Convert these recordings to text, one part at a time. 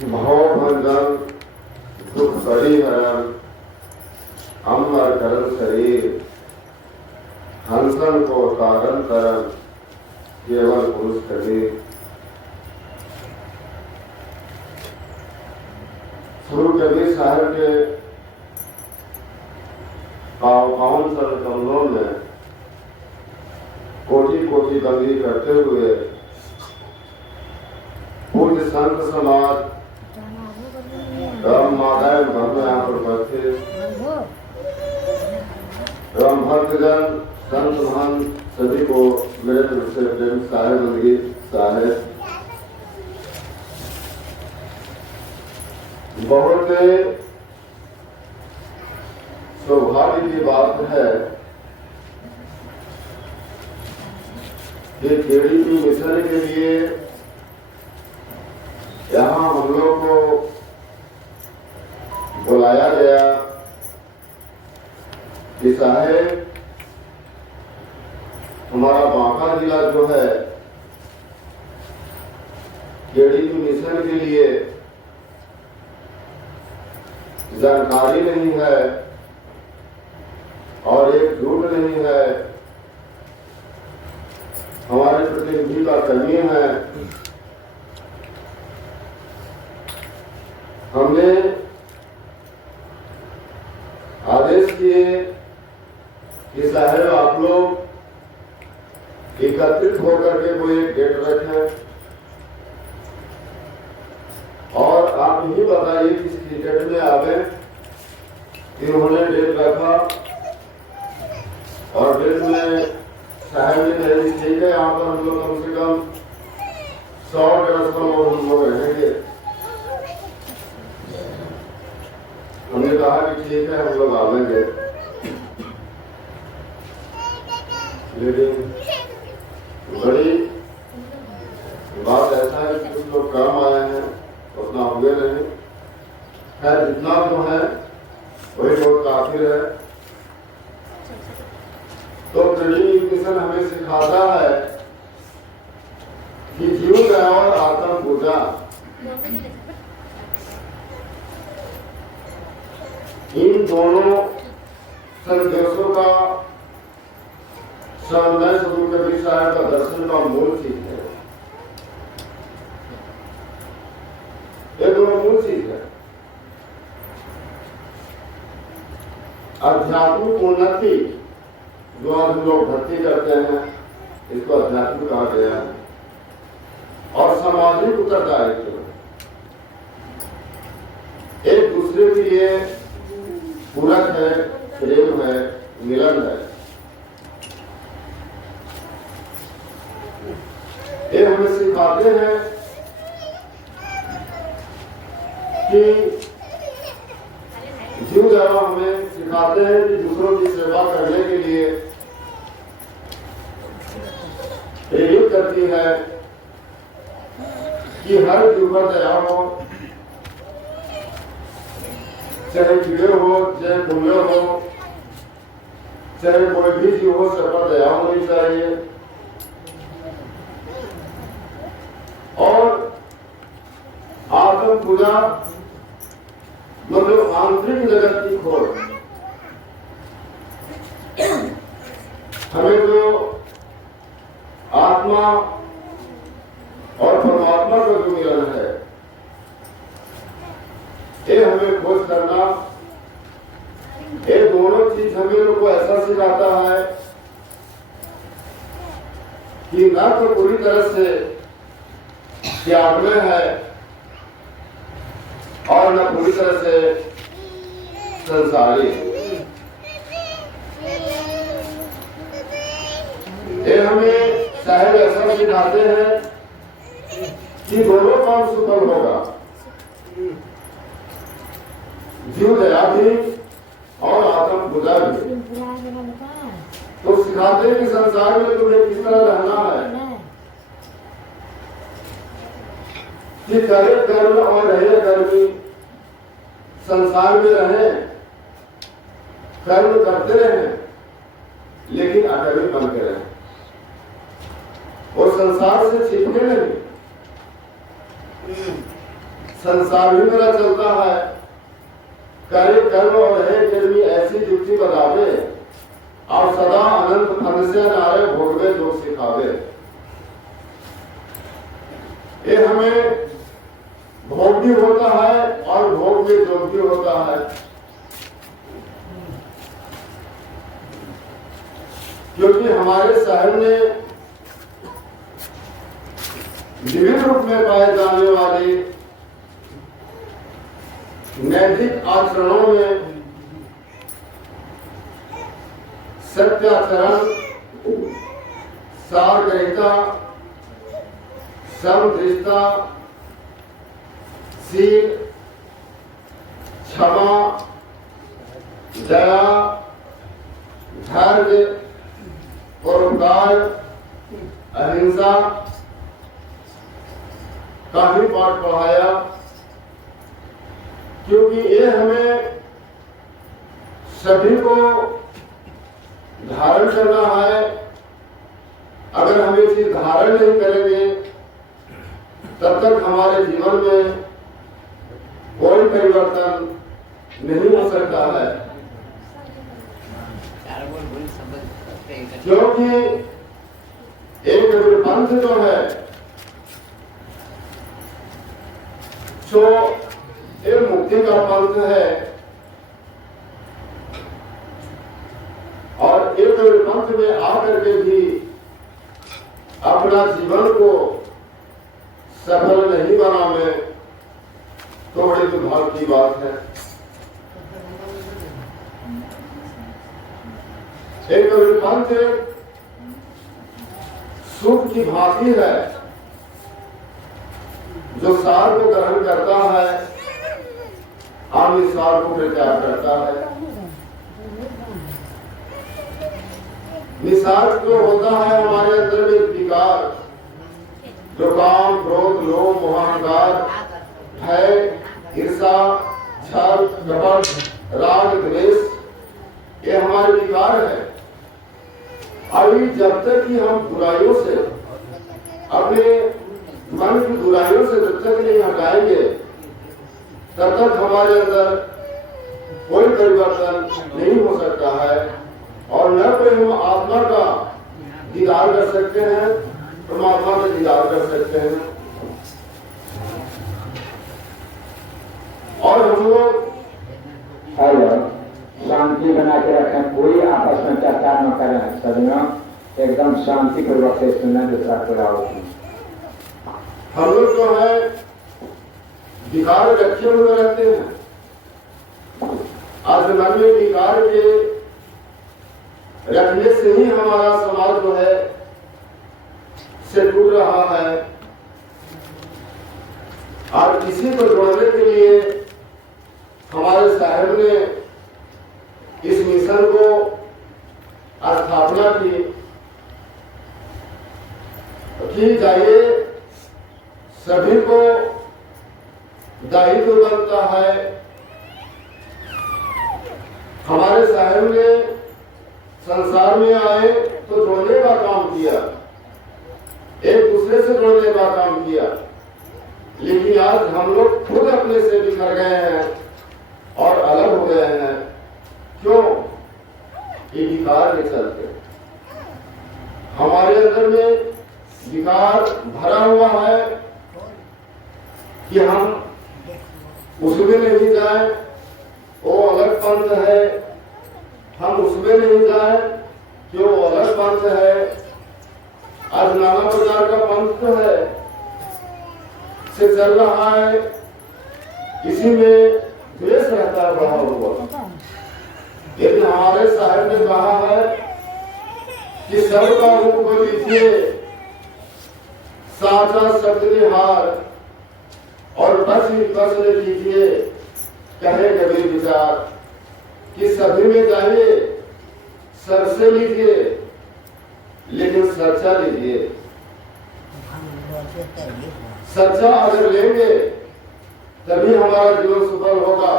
भवभंजन दुख परिहरण अमर करन शरीर हंसन को तारण करन केवल पुरुष कबीर। गुरु कबीर साहब के पावन चरण कमलों में कोटि कोटि बंदी करते हुए पूज्य संत समाज एवं माताएं बहनों यहाँ पर बैठे एवं भक्तजन संत महान सभी को मेरे तरफ से प्रेम साहेब बंदगी साहेब। बहुत सौभाग्य की बात है कि केडीपी मिशन के लिए यहाँ हम लोग को बुलाया गया कि साहेब हमारा बांका जिला जो है केडीपी मिशन के लिए जानकारी नहीं है और एक झूठ नहीं है, हमारे प्रतिनिधि का कमी है। हमने आदेश किए कि साहेब आप लोग एकत्रित होकर के कोई एक डेट रखें और आप ही बताइए किस क्रिकेट में आवे। इन्होंने डेट रखा और डेट में साहब ने कही ठीक है यहाँ पर हम लोग कम से कम 100-150 लोग हम लोग रहेंगे। हमने कहा कि ठीक है हम लोग आवेंगे, लेकिन बड़ी बात ऐसा है कि कुछ लोग कम आए हैं उतना हुए नहीं। खैर जितना जो है वही बहुत काफी है। तो ट्रेनिंग मिशन हमें सिखाता है कि जीव दया और आत्म पूजा इन दोनों संदेशों का समन्वय गुरु कबीर साहब का दर्शन का मूल चीज है। ये दोनों मूल चीज है। आध्यात्मिक उन्नति जो आज हम लोग भक्ति करते हैं इसको आध्यात्मिक कहा गया है और सामाजिक उत्तरदायित्व एक दूसरे के लिए पूरक है, प्रेम है, मिलन है। ये हमें सिखाते हैं कि जीव दया हमें सिखाते हैं कि दूसरों की सेवा करने के लिए प्रेरित करती है कि हर जीव पर दया हो, चाहे कीड़े हो चाहे फूले हो चाहे कोई भी जीव हो, सब पर दया होनी चाहिए। और आत्म पूजा मतलब आंतरिक जगत की खोज। हमें जो आत्मा और परमात्मा का जो मिलन है ये हमें खोज करना। ये दोनों चीज हमें लोग को ऐसा सिखाता है कि न तो पूरी तरह से त्याग में है और न पूरी तरह से संसारी। ये हमें साहेब ऐसा सिखाते हैं कि दोनों काम सुफल होगा, जीव दया भी और आत्म पूजा भी। तो सिखाते हैं कि संसार में तुम्हें किस तरह रहना है, कि करे कर्म और रहे कर्मी, संसार में रहे कर्म करते रहे लेकिन अकर्मी बन के रहे और संसार से छिपके नहीं। संसार भी मेरा चलता है, करे कर्म और रहे कर्मी ऐसी युक्ति बतावे, और सदा अनंत फन से नारे भोगवे जो सिखावे। ये हमें भोग भी होता है और भोग भी योग भी होता है। क्योंकि हमारे साहब ने विभिन्न रूप में पाए जाने वाले नैतिक आचरणों में सत्याचरण, सारगर्हिता, समदृष्टा, शील, क्षमा, दया, धैर्य, परोपकार, अहिंसा का भी पाठ पढ़ाया। क्योंकि ये हमें सभी को धारण करना है। अगर हम ये चीज धारण नहीं करेंगे तब तक हमारे जीवन में कोई परिवर्तन नहीं हो सकता है। क्योंकि एक पंथ जो है जो ये मुक्ति का पंथ है, और एक पंथ में आकर के भी अपना जीवन को सफल नहीं बना में तो बड़ी दुर्भाग्य की बात है। एक पंथ सुख की भांति है जो सार को ग्रहण करता है और निस्वार्थ को परित्याग करता है। निस्वार्थ जो होता है हमारे अंदर में विकार, जो काम, क्रोध, लोभ, मोह, अहंकार, भय, ईर्षा, छल, कपट, राग, द्वेष, ये हमारे विकार है। अभी जब तक कि हम बुराइयों से, अपने मन की बुराइयों से जब तक नहीं हटाएंगे तब तक हमारे अंदर कोई परिवर्तन नहीं हो सकता है, और न कोई हम आत्मा का दीदार कर सकते हैं, परमात्मा का दीदार कर सकते हैं। और हम लोग शांति बना के रखें, कोई आपस में चर्चा न करें, सभी एकदम शांति पूर्वक से सुनना, दूसरा पूरा होती। हम लोग जो है विकार रखे हुए रहते हैं। आज मन में विकार के रखने से ही हमारा समाज जो है से टूट रहा है। और इसी को जोड़ने के लिए हमारे साहब ने इस मिशन को स्थापना की जाइए। सभी को दायित्व बनता है। हमारे साहब ने संसार में आए तो जोड़ने का काम किया, एक दूसरे से जोड़ने का काम किया, लेकिन आज हम लोग खुद अपने से बिखर गए हैं और अलग हो गए हैं। क्यों? ये विकार के चलते। हमारे अंदर में विकार भरा हुआ है कि हम उसमें नहीं जाए, वो अलग पंथ है, हम उसमें नहीं जाए कि वो अलग पंथ है। आज नाना प्रकार का पंथ है से चल रहा है, इसी में द्वेष रहता है बढ़ा हुआ। लेकिन हमारे साहब ने कहा है कि सबका रूप लीजिए, साचा शब्द निहार, और बस लीजिए, कहे कबीर विचार, कि सभी में जाइए, सबसे लीजिए, लेकिन सच्चा लीजिए। सच्चा अगर लेंगे तभी हमारा जीवन सफल होगा,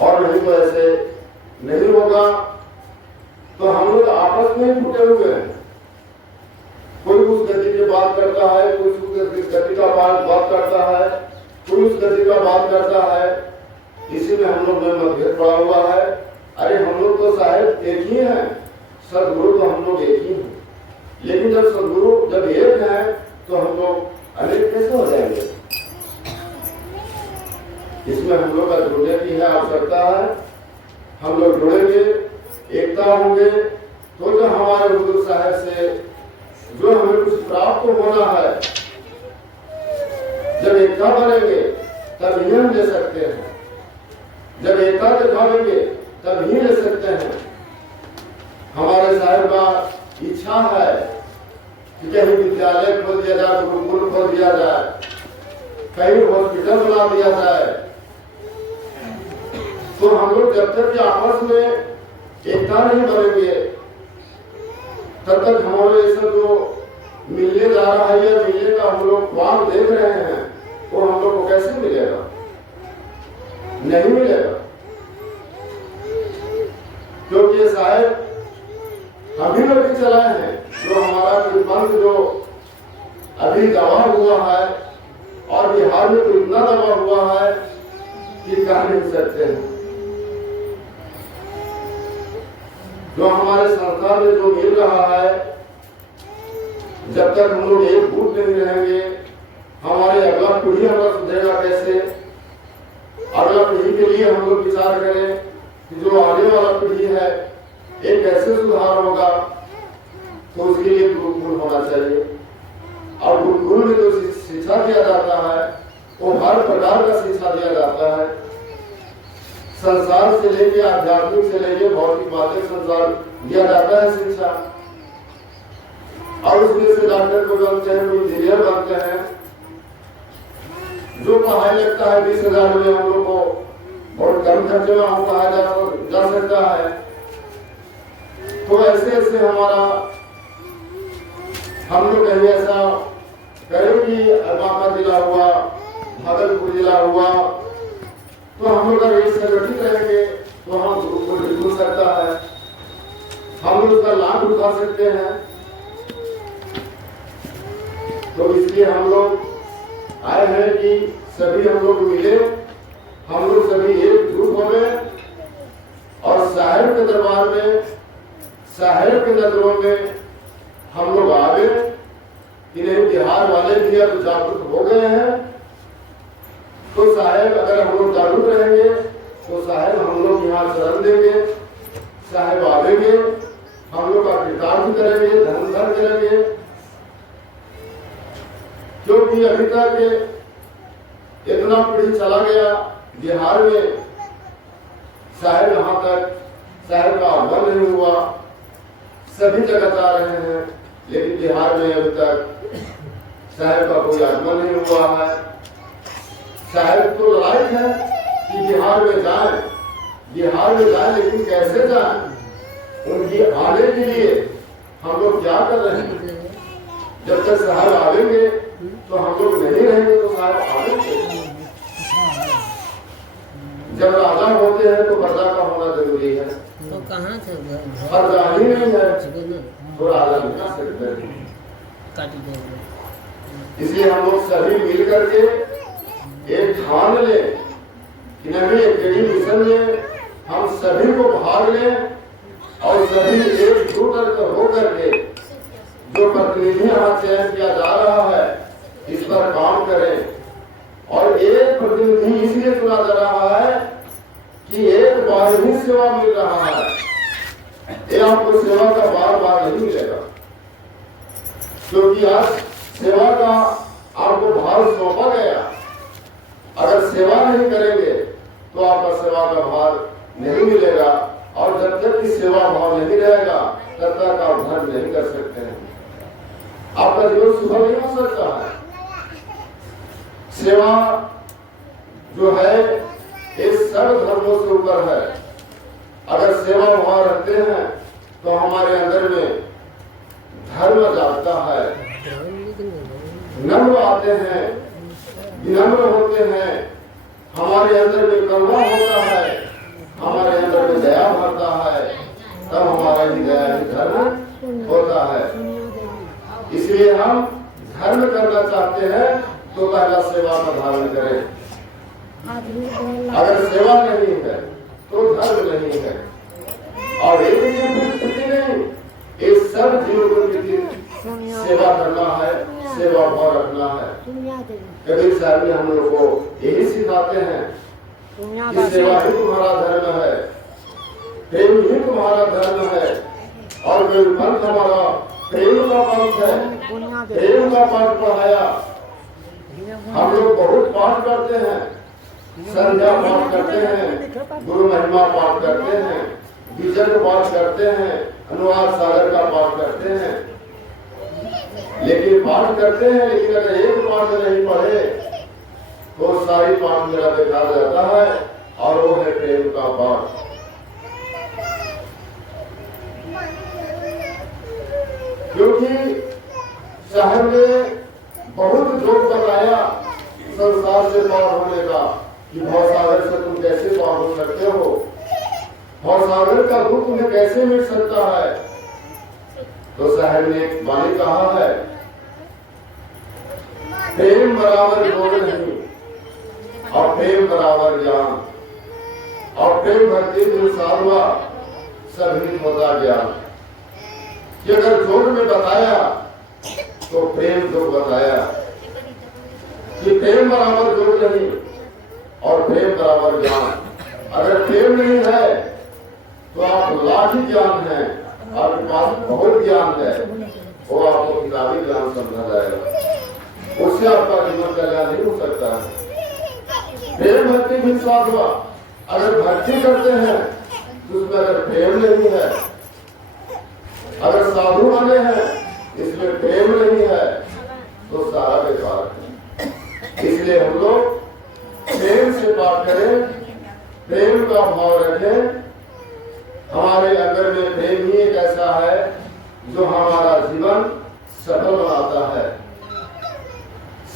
और नहीं तो ऐसे नहीं होगा। तो हम लोग आपस में टूटे हुए हैं, कोई उस गति की बात करता है, कोई उस गति का बात करता है, कोई उस गति का बात करता है। इसी में हम लोग में मतभेद पड़ा हुआ है। अरे हम लोग तो शायद एक ही हैं, सदगुरु तो हम लोग एक ही हैं, लेकिन जब सदगुरु जब एक है तो हम लोग अनेक कैसे हो जाएंगे? इसमें हम लोग का जुड़ने की है आवश्यकता है। हम लोग जुड़ेंगे, एकता होंगे, तो जो हमारे हुजूर साहब से जो हमें कुछ प्राप्त होना है, जब एकता बनेंगे तब ही हम ले सकते हैं। जब एकता दिखाएंगे तब ही ले सकते हैं। हमारे साहब का इच्छा है कि कहीं विद्यालय खोल दिया जाए, गुरुकुल खोल दिया जाए, कहीं हॉस्पिटल बना दिया जाए। तो हम लोग जब तक कि आपस में एकता नहीं बनेंगे तब तक हमारे ये सब जो मिलने जा रहा है या मिलने का हम लोग ख्वाब देख रहे हैं वो हम लोग को कैसे मिलेगा? नहीं मिलेगा। क्योंकि ये साहब अभी लोग चलाए हैं, जो हमारा पंथ जो अभी दबा हुआ है और बिहार में तो इतना दबा हुआ है कि कह नहीं सकते हैं। जो हमारे संसार में जो मिल रहा है, जब तक हम लोग एक गुट नहीं रहेंगे, हमारे अगला पीढ़ी हमारा सुधरेगा कैसे? अगला पीढ़ी के लिए हम लोग विचार करें कि जो आने वाला पीढ़ी है एक कैसे सुधार होगा, तो उसके लिए गुरुकुल होना चाहिए। और गुरुकुल में जो शिक्षा दिया जाता है वो हर प्रकार का शिक्षा दिया जाता है, संसार से लेके आध्यात्मिक से लेके भौतिक बातें संसार दिया जाता है शिक्षा। और उसमें से डॉक्टर को बनते हैं, कोई इंजीनियर बनते हैं। जो पढ़ाई लगता है 20,000 में हम लोग को बहुत कम खर्चे में हम पढ़ाया जा सकता है। तो ऐसे ऐसे हमारा हम लोग कहीं ऐसा करें कि बांका जिला हुआ, भागलपुर जिला हुआ, तो हम लोग अगर संगठित रहेंगे तो हम गुरुकुल खुल सकता है, हम लोग उसका लाभ उठा सकते हैं। तो इसलिए हम लोग आए हैं कि सभी हम लोग मिले, हम लोग सभी एक ग्रुप हो गए और साहिब के दरबार में, साहिब के नजरों में हम लोग आ गए कि नहीं बिहार वाले भी अब जागरूक हो गए हैं। तो साहिब अगर हम लोग जागरूक रहेंगे तो साहिब हम लोग यहाँ शरण देंगे, साहिब आवेंगे, हम लोग का कृतार्थ करेंगे, धर्म करेंगे। क्योंकि अभी तक इतना पीढ़ी चला गया बिहार में, साहिब यहाँ तक साहिब का आगमन नहीं हुआ। सभी जगह जा रहे हैं लेकिन बिहार में अभी तक साहिब का कोई आगमन नहीं हुआ है। साहिब तो लायक है कि बिहार में जाए, बिहार में जाए, लेकिन कैसे जाए? उनकी आने के लिए हम लोग क्या कर रहे हैं? जब तक साहब आवेंगे तो हम लोग नहीं रहेंगे तो साहब आवेंगे। जब राजा होते हैं तो प्रजा का होना जरूरी है। तो कहाँ थे प्रजा ही नहीं है तो राजा नहीं आ सकते। इसलिए हम लोग सभी मिल करके एक ठान ले कि नहीं एक मिशन में हम सभी को भाग लें और सभी एकजुट होकर के जो प्रतिनिधि यहाँ चयन किया जा रहा है इस पर काम करें। और एक प्रतिनिधि इसलिए चुना जा रहा है कि एक बार ही सेवा मिल रहा है, ये आपको सेवा का बार बार नहीं मिलेगा। क्योंकि आज सेवा का आपको भार सौंपा गया, अगर सेवा नहीं करेंगे तो आपका सेवा का भार नहीं मिलेगा। और जब तक कि सेवा भाव नहीं रहेगा तब तक आप धर्म नहीं कर सकते हैं, आपका जीवन सुखद नहीं हो सकता है। सेवा जो है ये सब धर्मों से ऊपर है। अगर सेवा भाव रखते हैं तो हमारे अंदर में धर्म जागता है, नम्र आते हैं, विनम्र होते हैं, हमारे अंदर में करुणा होता है, हमारे अंदर में दया भरता है, तब हमारा ही दया ही धर्म होता है। इसलिए हम धर्म करना चाहते हैं तो पहला सेवा का धारण करें। अगर सेवा नहीं है तो धर्म नहीं है। और एक जीव नहीं, ये सब जीवों की सेवा करना है, सेवा भाव रखना है। कबीर साहब ने हम लोग को यही सिखाते हैं कि सेवा ही तुम्हारा धर्म है, प्रेम ही तुम्हारा धर्म है। और पंथ हमारा प्रेम का पंथ है, प्रेम का पाठ पढ़ाया। हम लोग बहुत पाठ करते हैं, संध्या पाठ करते हैं, गुरु महिमा पाठ करते हैं, विजय पाठ करते हैं, अनुवाद सागर का पाठ करते हैं। लेकिन पाठ करते हैं, लेकिन अगर एक पाठ नहीं पढ़े तो सारी पाठ मेरा बेकार जाता है। और वो है प्रेम का पाठ। क्योंकि साहब ने बहुत जोर बताया संसार से पार होने का कि भवसागर से तुम कैसे पार हो सकते हो, भवसागर का दुख तुम्हें कैसे मिट सकता है। तो साहब ने एक वाणी कहा है, प्रेम बराबर योग नहीं और प्रेम बराबर ज्ञान, और प्रेम भक्ति में साधवा सभी होता ज्ञान। कि अगर योग में बताया तो प्रेम योग बताया कि प्रेम बराबर योग नहीं और प्रेम बराबर ज्ञान। अगर प्रेम नहीं है तो आप लाठी ज्ञान है, आपके पास बहुत ज्ञान है, वो आपको किताबी ज्ञान समझा जाएगा, उससे आपका जीवन कल्याण नहीं हो सकता है। प्रेम भक्ति भी साथ हुआ। अगर भक्ति करते हैं तो उसमें अगर प्रेम नहीं है, अगर साधु बने हैं इसमें प्रेम नहीं है तो सारा बेकार है। इसलिए हम लोग प्रेम से बात करें, प्रेम का भाव रखें। हमारे अंदर में प्रेम ही एक ऐसा है जो हमारा जीवन सफल बनाता है।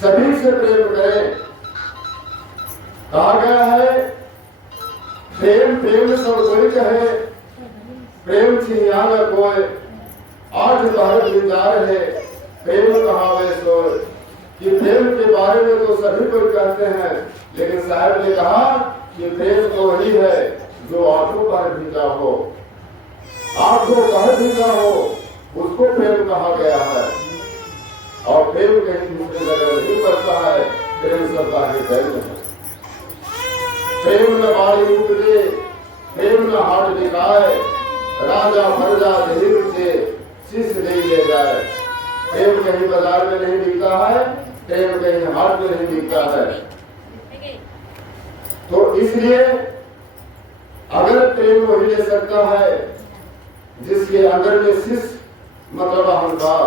सभी से प्रेम करें। कहा गया है, प्रेम प्रेम सब कोई कहे, प्रेम छिया न कोई, आठ बार विचार है, प्रेम कहावे सोए। कि प्रेम के बारे में तो सभी कोई कहते हैं, लेकिन साहब ने कहा कि प्रेम तो वही है जो आंखों पर भीगा हो, आंखों पर भीगा हो, उसको प्रेम कहा गया है। और प्रेम कहीं दूसरी जगह नहीं पड़ता है, प्रेम सबका हृदय में है। प्रेम न बाड़ी उपजे, प्रेम न हाट दिखाए, राजा प्रजा धीर से शीश नहीं ले जाए। प्रेम कहीं बाजार में नहीं बिकता है, प्रेम कहीं हाट में नहीं बिकता है। तो इसलिए अगर प्रेम वही ले सकता है जिसके अंदर में शीश मतलब अहंकार,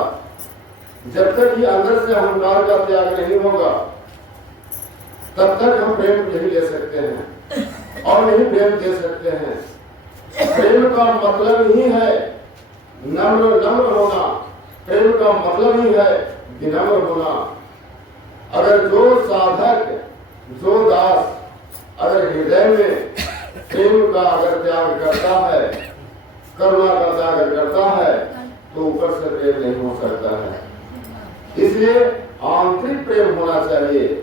जब तक ये अंदर से अहंकार का त्याग नहीं होगा तब तक हम प्रेम नहीं ले सकते हैं और नहीं प्रेम दे सकते हैं। प्रेम का मतलब ही है नम्र नम्र होना, प्रेम का मतलब ही है विनम्र होना। अगर जो साधक, जो दास अगर हृदय में प्रेम का अगर त्याग करता है, करुणा का त्याग करता है, तो ऊपर से प्रेम नहीं हो सकता है। इसलिए आंतरिक प्रेम होना चाहिए।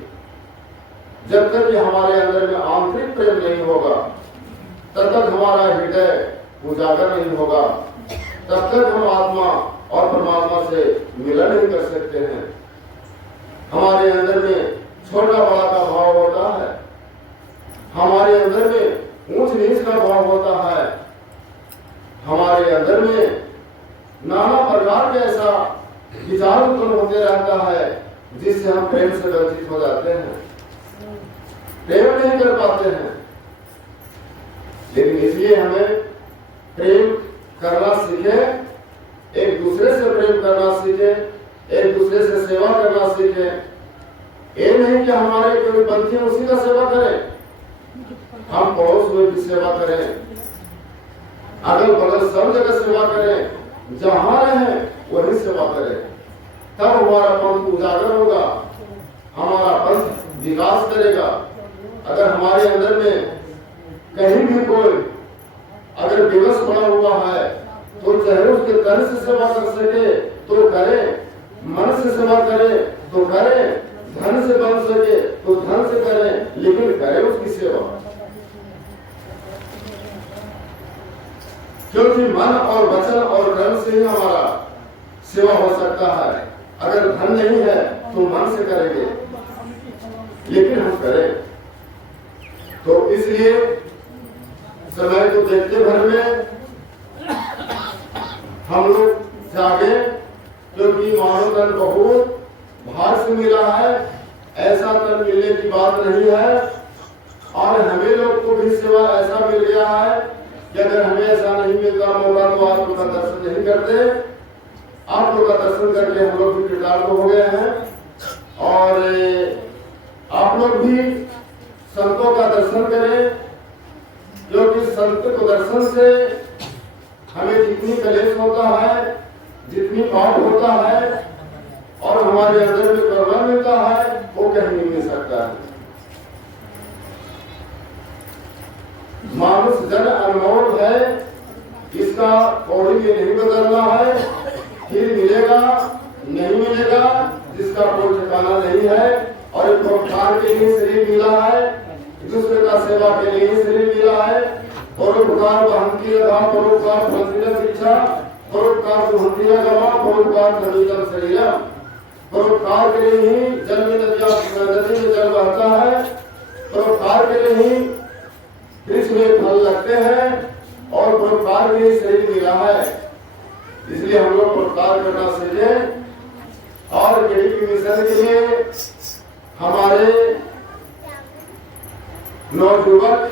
जब तक ये हमारे अंदर में आंतरिक प्रेम नहीं होगा तब तक हमारा हृदय उजागर नहीं होगा, तब तक हम आत्मा और परमात्मा से मिलन नहीं कर सकते हैं। हमारे अंदर में छोटा बड़ा का भाव होता है, हमारे अंदर में ऊंच नीच का भाव होता है, हमारे अंदर में नाना प्रकार के ऐसा विचार उत्पन्न होते रहता है जिससे हम प्रेम से वंचित हो जाते हैं, प्रेम नहीं कर पाते हैं। लेकिन इसलिए हमें प्रेम करना सीखे, एक दूसरे से प्रेम करना सीखे, एक दूसरे से सेवा करना सीखे। ये नहीं कि हमारे कोई पंथी उसी का सेवा करें, हम पड़ोस में भी सेवा करें, अगल बगल सब जगह सेवा करें, जहां रहे वही सेवा करें। तब हमारा पंथ उजागर होगा, हमारा पंथ विकास करेगा। अगर हमारे अंदर में कहीं भी कोई अगर विवश पड़ा हुआ है तो चाहे उसके तन से सेवा कर सके तो करें, मन से सेवा करें तो करें, धन से बन सके तो धन से करें, लेकिन करें उसकी सेवा। क्योंकि मन और वचन और कर्म से ही हमारा सेवा हो सकता है। अगर धन नहीं है तो मन से करेंगे, लेकिन हम करें। तो इसलिए समय को देखते भर में हम लोग जागे, क्योंकि मानव तन बहुत भार से मिला है, ऐसा तन मिलने की बात नहीं है। और हमें लोग को भी सेवा ऐसा मिल गया है कि अगर हमें ऐसा नहीं मिलता मौका तो आप लोग का दर्शन नहीं करते। आप लोग का दर्शन करके हम लोग भी कृतार्थ हो गए हैं। और आप लोग भी संतों का दर्शन करें, क्योंकि संत को दर्शन से हमें जितनी कलेश होता है, जितनी पाप होता है और हमारे अंदर में करुणा मिलता है, वो कहीं नहीं मिल सकता है। मानुष जन अनमोल है, इसका कौड़ी में नहीं बदलना है। फिर मिलेगा नहीं मिलेगा जिसका कोई ठिकाना नहीं है। और एक परोपकार के लिए शरीर मिला है, दूसरे का सेवा के लिए शरीर मिला है। परोपकार बहंती रहा, परोपकार फलतीन शिक्षा, परोपकार सुहंती गवा, परोपकार धनीतम शरीरम। परोपकार के लिए ही जल में नदी में जल बहता है, परोपकार के लिए ही वृक्ष में फल लगते हैं और परोपकार के लिए शरीर मिला है। इसलिए हम लोग परोपकार करना सीखें। और केडी मिशन के लिए हमारे नवयुवक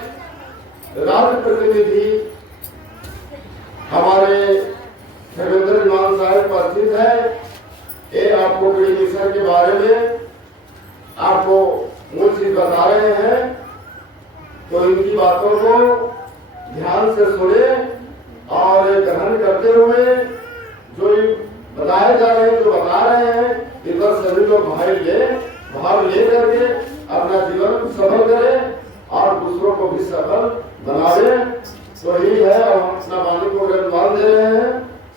राज्य प्रतिनिधि हमारे धर्मेंद्र मान साहब उपस्थित है। ये आपको केडी मिशन के बारे में आपको मूल चीज बता रहे हैं, तो इनकी बातों को ध्यान से सुने और ग्रहण करते हुए जो बताए जा रहे हैं, जो बता रहे हैं, इधर सभी लोग भाग ले करके अपना जीवन सफल करें और दूसरों को भी सफल बनावे। तो यही है। और हम अपना वाणी को मान दे रहे हैं।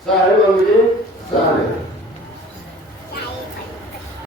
साहेब अंग्रेज साहब।